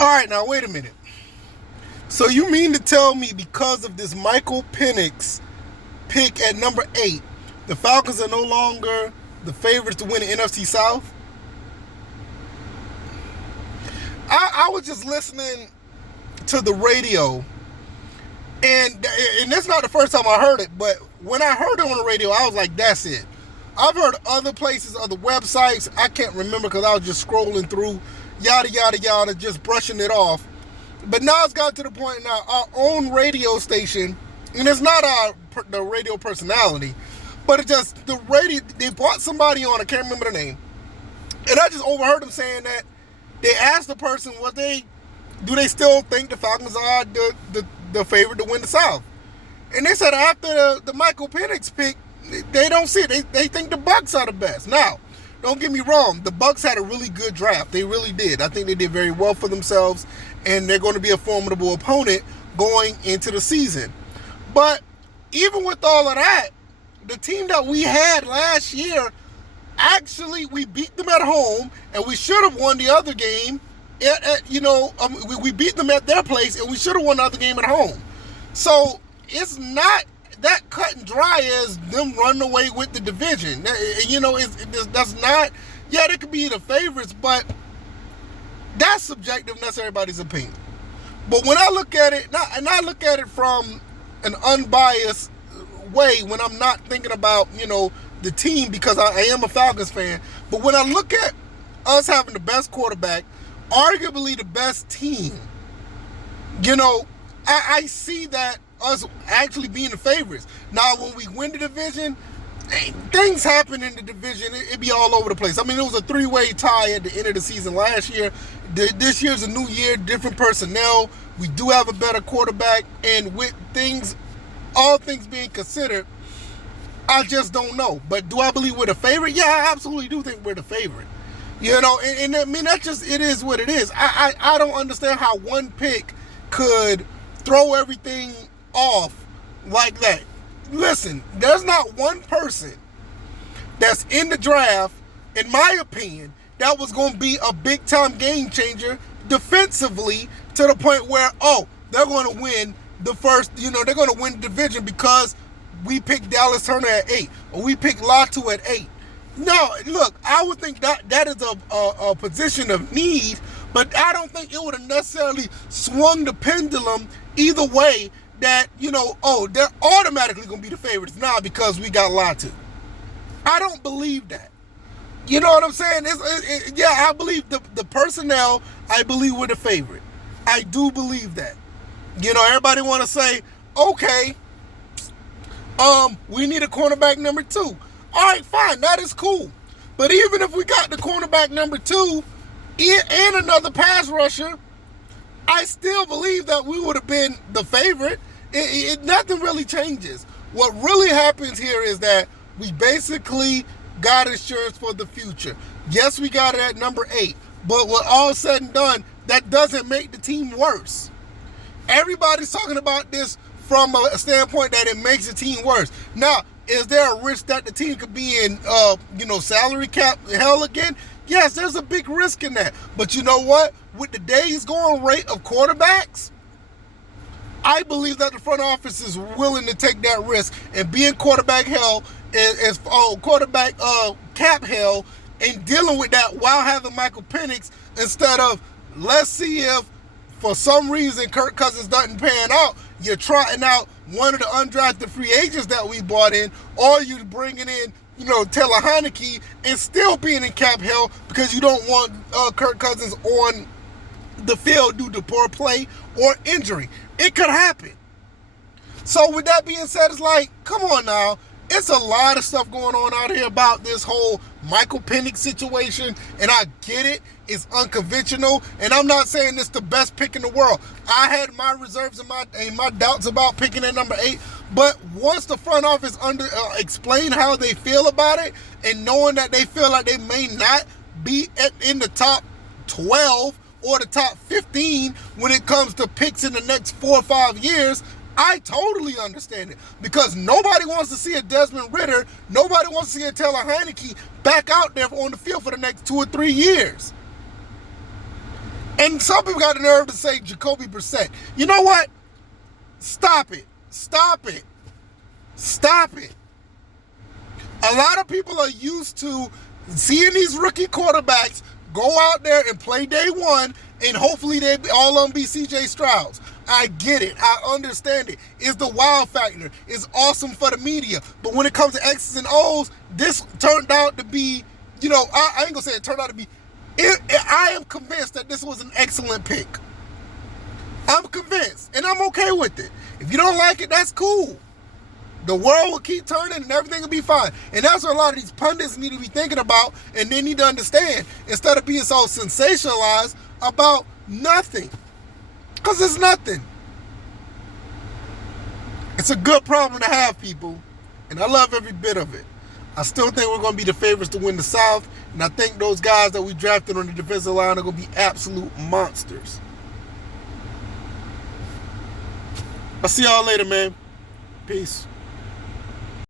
All right, now wait a minute. So you mean to tell me because of this Michael Penix pick at number 8, the Falcons are no longer the favorites to win the NFC South? I was just listening to the radio, and that's not the first time I heard it, but when I heard it on the radio, I was like, that's it. I've heard other places, other websites, I can't remember because I was just scrolling through, yada, yada, yada, just brushing it off. But now it's got to the point now, our own radio station, and it's not the radio personality, but it's just the radio, they brought somebody on, I can't remember the name, and I just overheard them saying that they asked the person, do they still think the Falcons are the favorite to win the South? And they said after the Michael Penix pick, they don't see it. They think the Bucs are the best. Now, don't get me wrong. The Bucs had a really good draft. They really did. I think they did very well for themselves, and they're going to be a formidable opponent going into the season. But even with all of that, the team that we had last year, actually, we beat them at home, and we should have won the other game. We beat them at their place, and we should have won the other game at home. So it's not that cut and dry as them running away with the division. That's not. Yeah, they could be the favorites, but that's subjective. And that's everybody's opinion. But when I look at it, and I look at it from an unbiased way, when I'm not thinking about the team, because I am a Falcons fan. But when I look at us having the best quarterback, arguably the best team, I see that us actually being the favorites. Now, when we win the division, things happen in the division. It be all over the place. I mean, it was a 3-way tie at the end of the season last year. This year's a new year, different personnel. We do have a better quarterback, and with all things being considered, I just don't know. But do I believe we're the favorite? Yeah, I absolutely do think we're the favorite. And I mean, it is what it is. I don't understand how one pick could throw everything off like that. Listen, there's not one person that's in the draft, in my opinion, that was going to be a big-time game changer defensively to the point where, they're going to win the first, they're going to win the division because we picked Dallas Turner at 8, or we picked Latu at 8. No, look, I would think that is a position of need, but I don't think it would have necessarily swung the pendulum either way that, they're automatically going to be the favorites now because we got Latu. I don't believe that. You know what I'm saying? I believe the personnel, I believe we're the favorite. I do believe that. Everybody want to say, okay, we need a cornerback number 2. All right, fine, that is cool. But even if we got the cornerback number 2 and another pass rusher, I still believe that we would have been the favorite. Nothing really changes. What really happens here is that we basically got insurance for the future. Yes, we got it at number 8, but when all said and done, that doesn't make the team worse. Everybody's talking about this from a standpoint that it makes the team worse. Now, is there a risk that the team could be in, salary cap hell again? Yes, there's a big risk in that. But you know what? With the days going rate of quarterbacks, I believe that the front office is willing to take that risk and be in quarterback hell, quarterback cap hell, and dealing with that while having Michael Penix instead of, let's see if for some reason Kirk Cousins doesn't pan out, you're trotting out one of the undrafted free agents that we brought in, or you're bringing in, Taylor Heineke and still being in cap hell because you don't want Kirk Cousins on the field due to poor play or injury. It could happen. So with that being said, it's like, come on now. It's a lot of stuff going on out here about this whole Michael Penix situation, and I get it. It's unconventional, and I'm not saying it's the best pick in the world. I had my reserves and my doubts about picking at number 8, but once the front office explain how they feel about it, and knowing that they feel like they may not be in the top 12 or the top 15 when it comes to picks in the next 4 or 5 years, I totally understand it, because nobody wants to see a Desmond Ridder, nobody wants to see a Taylor Heineke back out there on the field for the next 2 or 3 years. And some people got the nerve to say Jacoby Brissett. You know what? Stop it. Stop it. Stop it. A lot of people are used to seeing these rookie quarterbacks go out there and play day one, and hopefully they all on be CJ Stroud. I get it. I understand it. It's the wow factor. It's awesome for the media. But when it comes to X's and O's, this turned out to be, I ain't going to say it turned out to be, I am convinced that this was an excellent pick. I'm convinced, and I'm okay with it. If you don't like it, that's cool. The world will keep turning and everything will be fine. And that's what a lot of these pundits need to be thinking about, and they need to understand, instead of being so sensationalized about nothing. Because it's nothing. It's a good problem to have, people, and I love every bit of it. I still think we're going to be the favorites to win the South, and I think those guys that we drafted on the defensive line are going to be absolute monsters. I'll see y'all later, man. Peace.